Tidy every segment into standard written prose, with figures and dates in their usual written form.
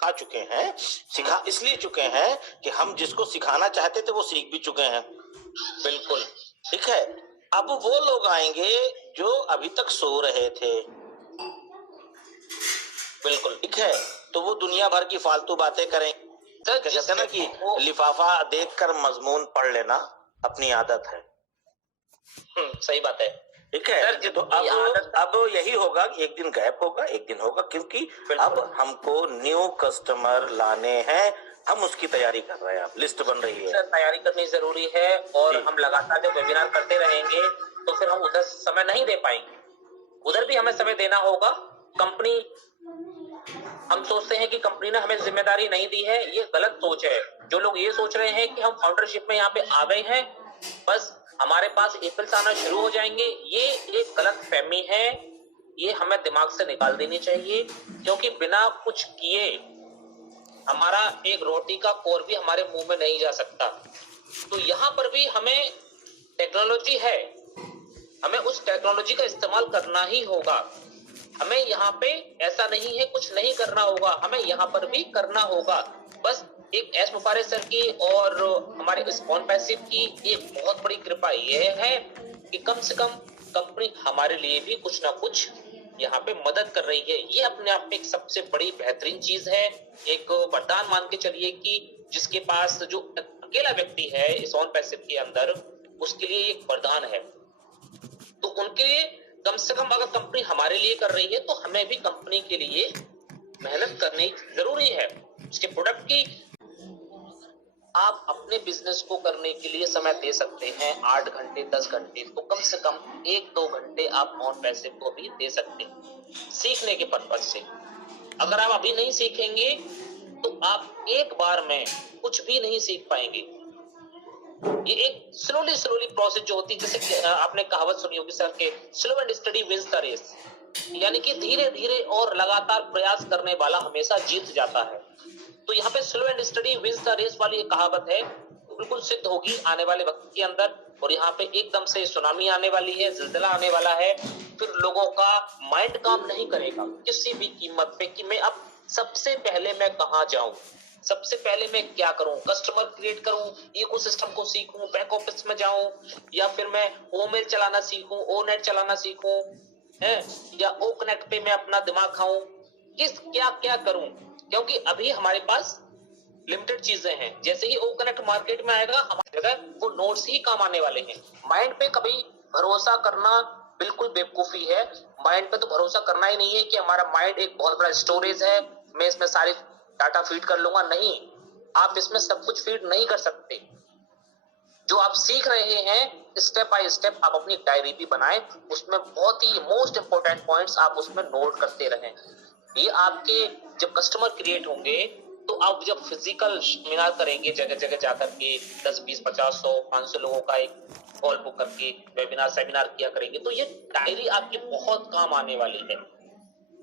सिखा चुके हैं, सिखा इसलिए चुके हैं कि हम जिसको सिखाना चाहते थे वो सीख भी चुके हैं। बिल्कुल। ठीक है, अब वो लोग आएंगे जो अभी तक सो रहे थे। बिल्कुल। ठीक है, तो वो दुनिया भर की फालतू बातें करें। सर कहते हैं ना कि लिफाफा देखकर मजमून पढ़ लेना अपनी आदत है। सही बात है। ठीक है सर, तो अब यही होगा कि एक दिन गैप होगा, एक दिन होगा, क्योंकि अब हमको न्यू कस्टमर लाने हैं, हम उसकी तैयारी कर रहे हैं। अब लिस्ट बन रही है। सर तैयारी करनी जरूरी है, और हम लगातार जब वेबिनार करते रहेंगे तो फिर हम उधर समय नहीं दे पाएंगे, उधर भी हमें समय देना होगा। कंपनी, हम सोचते हैं कि कंपनी ने हमें जिम्मेदारी नहीं दी है, ये गलत सोच है। जो लोग ये सोच रहे हैं कि हम फाउंडरशिप में यहाँ पे आ गए हैं, बस हमारे पास एप्रिल आना शुरू हो जाएंगे, ये एक गलत फहमी है। ये हमें दिमाग से निकाल देनी चाहिए, क्योंकि बिना कुछ किए हमारा एक रोटी का कोर भी हमारे मुंह में नहीं जा सकता। तो यहाँ पर भी हमें टेक्नोलॉजी है, हमें उस टेक्नोलॉजी का इस्तेमाल करना ही होगा। हमें यहाँ पे ऐसा नहीं है कुछ नहीं करना होगा, हमें यहाँ पर भी करना होगा। बस एक एस मुफारे सर की और हमारे इस ऑन पैसिव की एक बहुत बड़ी कृपा यह है कि कम से कम कंपनी हमारे लिए भी कुछ ना कुछ यहाँ पे मदद कर रही है। ये अपने आप में एक सबसे बड़ी बेहतरीन चीज है, एक वरदान मान के चलिए कि जिसके पास जो अकेला व्यक्ति है इस ऑन पैसिव के अंदर, उसके लिए एक वरदान है। तो उनके लिए कम से कम अगर कंपनी हमारे लिए कर रही है तो हमें भी कंपनी के लिए मेहनत करनी जरूरी है। उसके प्रोडक्ट की आप अपने बिजनेस को करने के लिए समय दे सकते हैं 8 घंटे 10 घंटे, तो कम से कम 1-2 घंटे आप ऑन पैसिव को भी दे सकते हैं सीखने के पर्पज से। अगर आप अभी नहीं सीखेंगे तो आप एक बार में कुछ भी नहीं सीख पाएंगे। ये एक स्लोली प्रोसेस जो होती है, जैसे आपने कहावत सुनी होगी सर के slow and steady wins the race, यानी कि धीरे धीरे और लगातार प्रयास करने वाला हमेशा जीत जाता है। तो यहाँ पे slow and steady wins the race वाली एक कहावत है, तो बिल्कुल सिद्ध होगी आने वाले वक्त के अंदर। और यहाँ पे एकदम से सुनामी आने वाली है, जिलजिला आने वाला है, फिर लोगों का माइंड काम नहीं करेगा किसी भी कीमत पे कि मैं अब सबसे पहले मैं कहाँ जाऊं, सबसे पहले मैं क्या करूं, कस्टमर क्रिएट करूं, इकोसिस्टम को सीखूं, बैक ऑफिस में जाऊं, या फिर मैं ओमेल चलाना सीखूं, ओ नेट चलाना सीखूं, है या ओ कनेक्ट पे मैं अपना दिमाग खाऊं, किस क्या क्या करूं, क्योंकि अभी हमारे पास लिमिटेड चीजें हैं। जैसे ही ओ कनेक्ट मार्केट में आएगा हमारी जगह वो नोट्स ही काम आने वाले हैं। माइंड पे कभी भरोसा करना बिल्कुल बेवकूफी है। माइंड पे तो भरोसा करना ही नहीं है कि हमारा माइंड एक बहुत बड़ा स्टोरेज है, मैं इसमें सारी डाटा फीड कर लूंगा। नहीं, आप इसमें सब कुछ फीड नहीं कर सकते। जो आप सीख रहे हैं स्टेप बाय स्टेप आप अपनी डायरी भी बनाएं, उसमें बहुत ही मोस्ट इंपोर्टेंट पॉइंट्स आप उसमें नोट करते रहें। ये आपके जब कस्टमर क्रिएट होंगे तो आप जब फिजिकल सेमिनार करेंगे जगह जगह जाकर के 10, 20, 50, 100, 500 लोगों का एक कॉल बुक करके वेबिनार सेमिनार किया करेंगे, तो ये डायरी आपकी बहुत काम आने वाली है,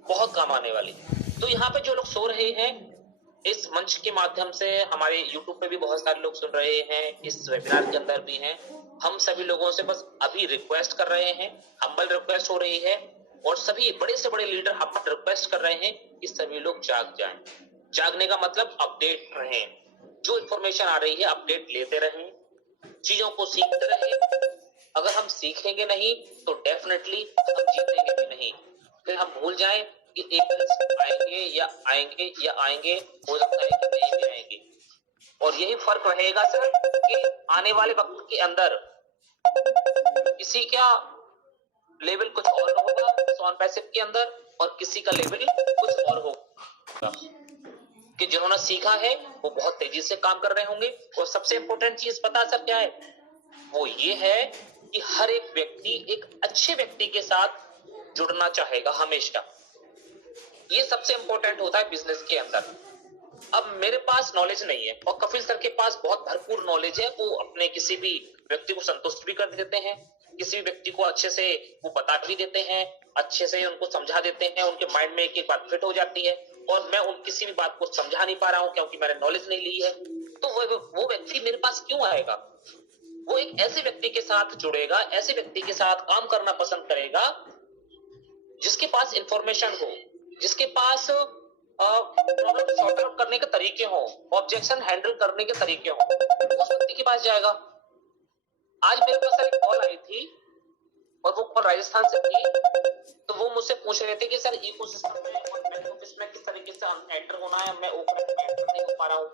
बहुत काम आने वाली है। तो यहाँ पे जो लोग सो रहे हैं इस मंच के माध्यम से, हमारे YouTube पे भी बहुत सारे लोग सुन रहे हैं, इस वेबिनार के अंदर भी हैं, हम सभी लोगों से बस अभी रिक्वेस्ट कर रहे हैं, हम्बल रिक्वेस्ट हो रही है, और सभी बड़े से बड़े लीडर हम रिक्वेस्ट कर रहे हैं कि सभी लोग जाग जाएं। जागने का मतलब अपडेट रहें, जो इंफॉर्मेशन आ रही है अपडेट लेते रहें, चीजों को सीखते रहें। अगर हम सीखेंगे नहीं तो डेफिनेटली हम जीतेंगे भी नहीं। फिर हम भूल जाएं कि एक आएंगे, हो सकता है कि नहीं भी आएंगे। और यही फर्क रहेगा सर कि आने वाले वक्त के अंदर किसी का लेवल कुछ और होगा ऑन पैसिव के अंदर, और किसी का लेवल कुछ और होगा, कि जिन्होंने सीखा है वो बहुत तेजी से काम कर रहे होंगे। और सबसे इंपॉर्टेंट चीज पता सर क्या है, वो ये है कि हर एक व्यक्ति एक अच्छे व्यक्ति के साथ जुड़ना चाहेगा हमेशा। ये सबसे इंपॉर्टेंट होता है बिजनेस के अंदर। अब मेरे पास नॉलेज नहीं है और कपिल सर के पास बहुत भरपूर नॉलेज है, वो अपने किसी भी व्यक्ति को संतुष्ट भी कर देते हैं, किसी भी व्यक्ति को अच्छे से वो बता भी देते हैं, अच्छे से उनको समझा देते हैं, उनके माइंड में एक एक बात फिट हो जाती है। और मैं उन किसी भी बात को समझा नहीं पा रहा हूं क्योंकि मैंने नॉलेज नहीं ली है, तो वो व्यक्ति मेरे पास क्यों आएगा? वो एक ऐसे व्यक्ति के साथ जुड़ेगा, ऐसे व्यक्ति के साथ काम करना पसंद करेगा जिसके पास इंफॉर्मेशन हो, जिसके पास प्रॉब्लम सॉर्ट आउट करने के तरीके हो, ऑब्जेक्शन हैंडल करने के तरीके हो, उस व्यक्ति के पास जाएगा। आज मेरे पास एक कॉल आई थी और वो कॉल राजस्थान से थी, तो वो मुझसे पूछ रहे थे कि सर इकोसिस्टम में और बैक ऑफिस में किस तरीके से एंटर होना है, मैं ओपन में एंटर नहीं हो पा रहा हूँ।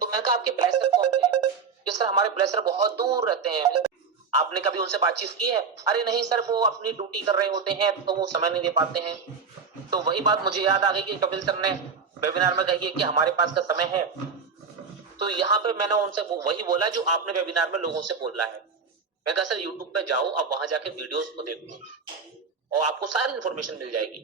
तो मैंने कहा आपके ब्लेसर कौन है? कि सर हमारे ब्लेसर बहुत दूर रहते हैं। आपने कभी उनसे बातचीत की है? अरे नहीं सर, वो अपनी ड्यूटी कर रहे होते हैं तो वो समय नहीं दे पाते हैं। तो वही बात मुझे याद आ गई कि कपिल सर ने वेबिनार में कही है कि हमारे पास का समय है। तो यहाँ पे मैंने उनसे वही बोला जो आपने वेबिनार में लोगों से बोला है। मैं कहा सर यूट्यूब पे जाओ, अब वहां जाके वीडियोस को देखो और आपको सारी इंफॉर्मेशन मिल जाएगी।